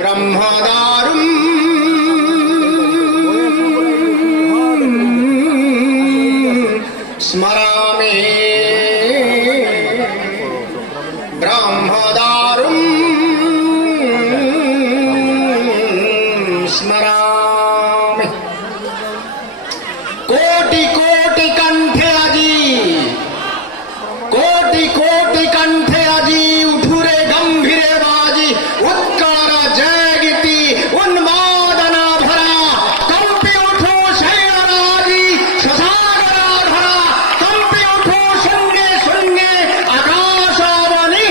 ब्रह्मदारुम् स्मरामि ब्रह्मदारुम् स्मरामि कोटि कोटि कंठे আজি कोटि कोटि कंठे আজি उठुरे गंभीरे बाजी उत्कार जय गीति उन्मादना भरा कंपी उठो शैलराजी ससागरा धरा कंपी उठो शृंगे शृंगे आकाशावनी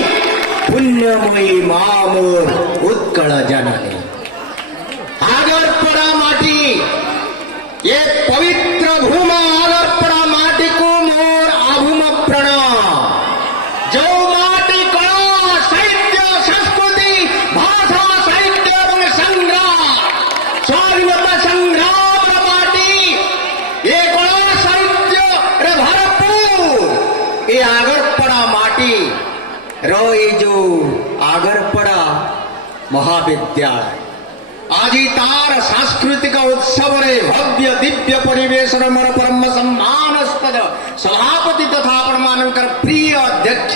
पुण्यमयी मामोर उत्कल जननी आगरपड़ा माटी ये पवित्र भूमा आगरपड़ा माटी को मोर आभूम प्रणाम जो माटी कला साहित्य संस्कृति भाषा साहित्य एवं संग्राम स्वाधीनता संग्राम माटी ये कला साहित्य रे भरपूर ये आगरपड़ा माटी रो ये जो आगरपड़ा महाविद्यालय आज तार सांस्कृतिक उत्सव रे भव्य दिव्य परिवेशन मोर परम सम्मानस्पद सभापति तथा आपणमानकर प्रिय अध्यक्ष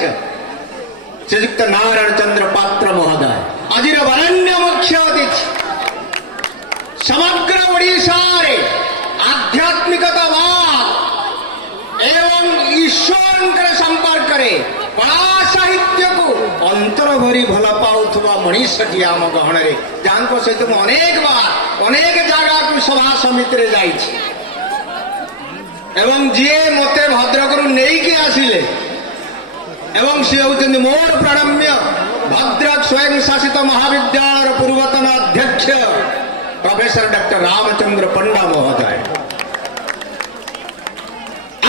श्रीयुक्त नारायण चंद्र पात्र महोदय आज वरण्य मुख्य अतिथि समग्र ओडिशा रे आध्यात्मिकतावाद एवं ईश्वर संपर्क रे कला साहित्य को अंतर भरी भल पाउथुवा मनीषटी आम गहन रे जानको सहित मु अनेक बार अनेक जगह को सभा समिति रे जाइछि एवं जे मते भद्रक रु नेई के आसिले एवं से होचंदी मोर प्रणम्य भद्रक स्वयं शासित महाविद्यालय पूर्वतन अध्यक्ष प्रोफेसर डॉक्टर रामचंद्र पंडा महोदय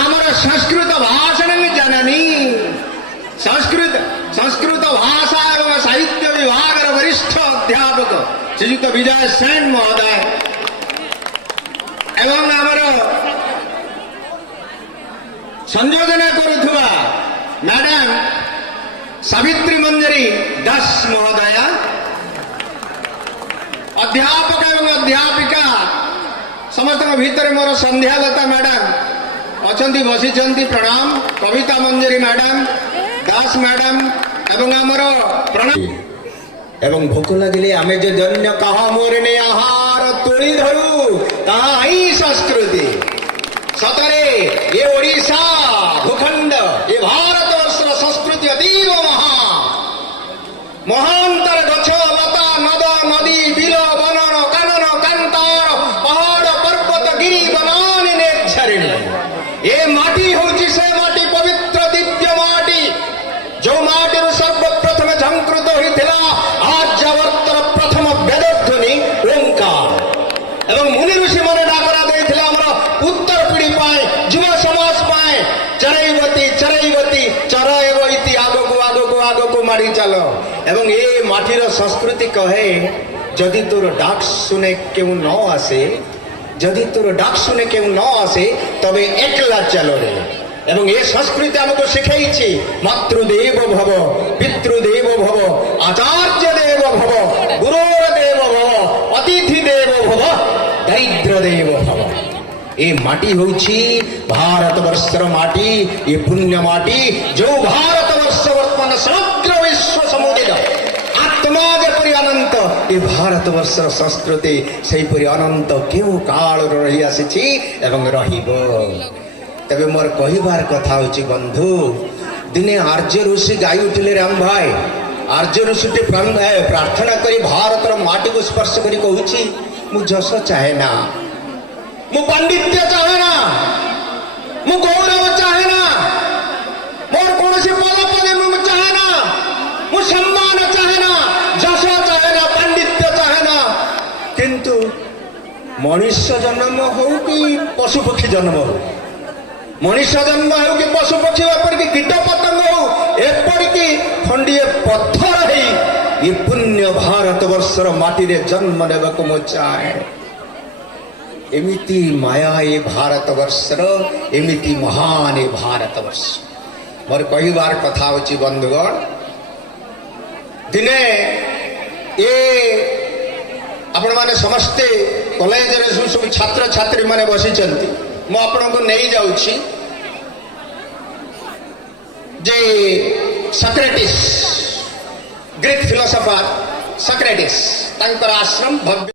आमर संस्कृत भाषण जननी संस्कृत भाषा एवं साहित्य विभाग वरिष्ठ अध्यापक श्रीयुक्त विजय सेन महोदय एवं आमर संयोजना करुवा मैडम सावित्री मंजरी दास महोदय अध्यापक एवं अध्यापिका समस्त भीतर मोर संध्यालता मैडम अछंती बसिचंती प्रणाम कविता मंजरी मैडम दास मैडम एवं आमर प्रणाम एवं भोक लगिले आमे जो जन्य कहा मोरे ने आहार तोड़ी धरू ताई संस्कृति सतरे ये ओडिशा भूखंड ये भारतवर्ष संस्कृति अतीव महांतर गछ लता नद नदी बिल बनन कानन कांतार पहाड़ पर्वत गिरी बनानी नेच्छरिणी ये माटी होची से माटी पवित्र दिव्य माटी जो माटी सर्वप्रथम झंकृत होता आर्यावर्तर प्रथम वेदध्वनि ओंकार एवं मुनि ऋषि मन डाकरा देथिला हमर उत्तर पीढ़ी पाए युवा समाज पाए चरैवती चरैवती चरैव इति आगको आगको आगको मारी चलो एवं ये माटीर संस्कृति कहे जदि तोर डाक सुने क्यों न आसे जदि तोर डाक सुने क्यों न आसे तबे एकला चलो रे एवं ये संस्कृति हमको शिखाई मातृदेव भव पितृदेव भव आचार्य देव भव गुरुदेव भव अतिथि देव भव दरिद्र देव भव ये माटी होची भारतवर्षर माटी ये पुण्य माटी जो भारतवर्ष वर्तमान समग्र विश्व समुदाय आत्मा जपरी अनंत ये भारतवर्षर संस्कृति सेहीपरि अनंत क्यों काल रही आसी एवं रहिबो तबे मोर कहिबार कथा होची बंधु दिने आर्य ऋषि गाई उठिले राम भाई आर्य ऋषि प्रार्थना करी भारतर माटी को स्पर्श करी कहूची मु जस चाहे ना मु पांडित्य चाहे ना मु गौरव चाहे ना मोर कौनसी पद पदे मु चाहे ना मु सम्मान चाहे ना जस चाहे ना पांडित्य चाहे ना किंतु मनुष्य जन्म हो कि पशु पक्षी जन्म हो मनुष्य जन्म हो कि पशु पक्षी एपरिक कीट पतंग हो एपरिक खंडीय पत्थर है ये पुण्य भारतवर्षर माटी रे जन्म नेबाक मु चाहे एमिति माया ये भारतवर्षर एमिति महान ये भारतवर्ष मोर कहिबार कथा होची बंधुगण दिने ये आपण माने समस्ते कॉलेज रे सब छात्र छात्री माने बसिचंती मु आपन को नहीं जाउछि जे सक्रेटिस ग्रीक फिलोसोफर सक्रेटिस तांकर आश्रम भव्य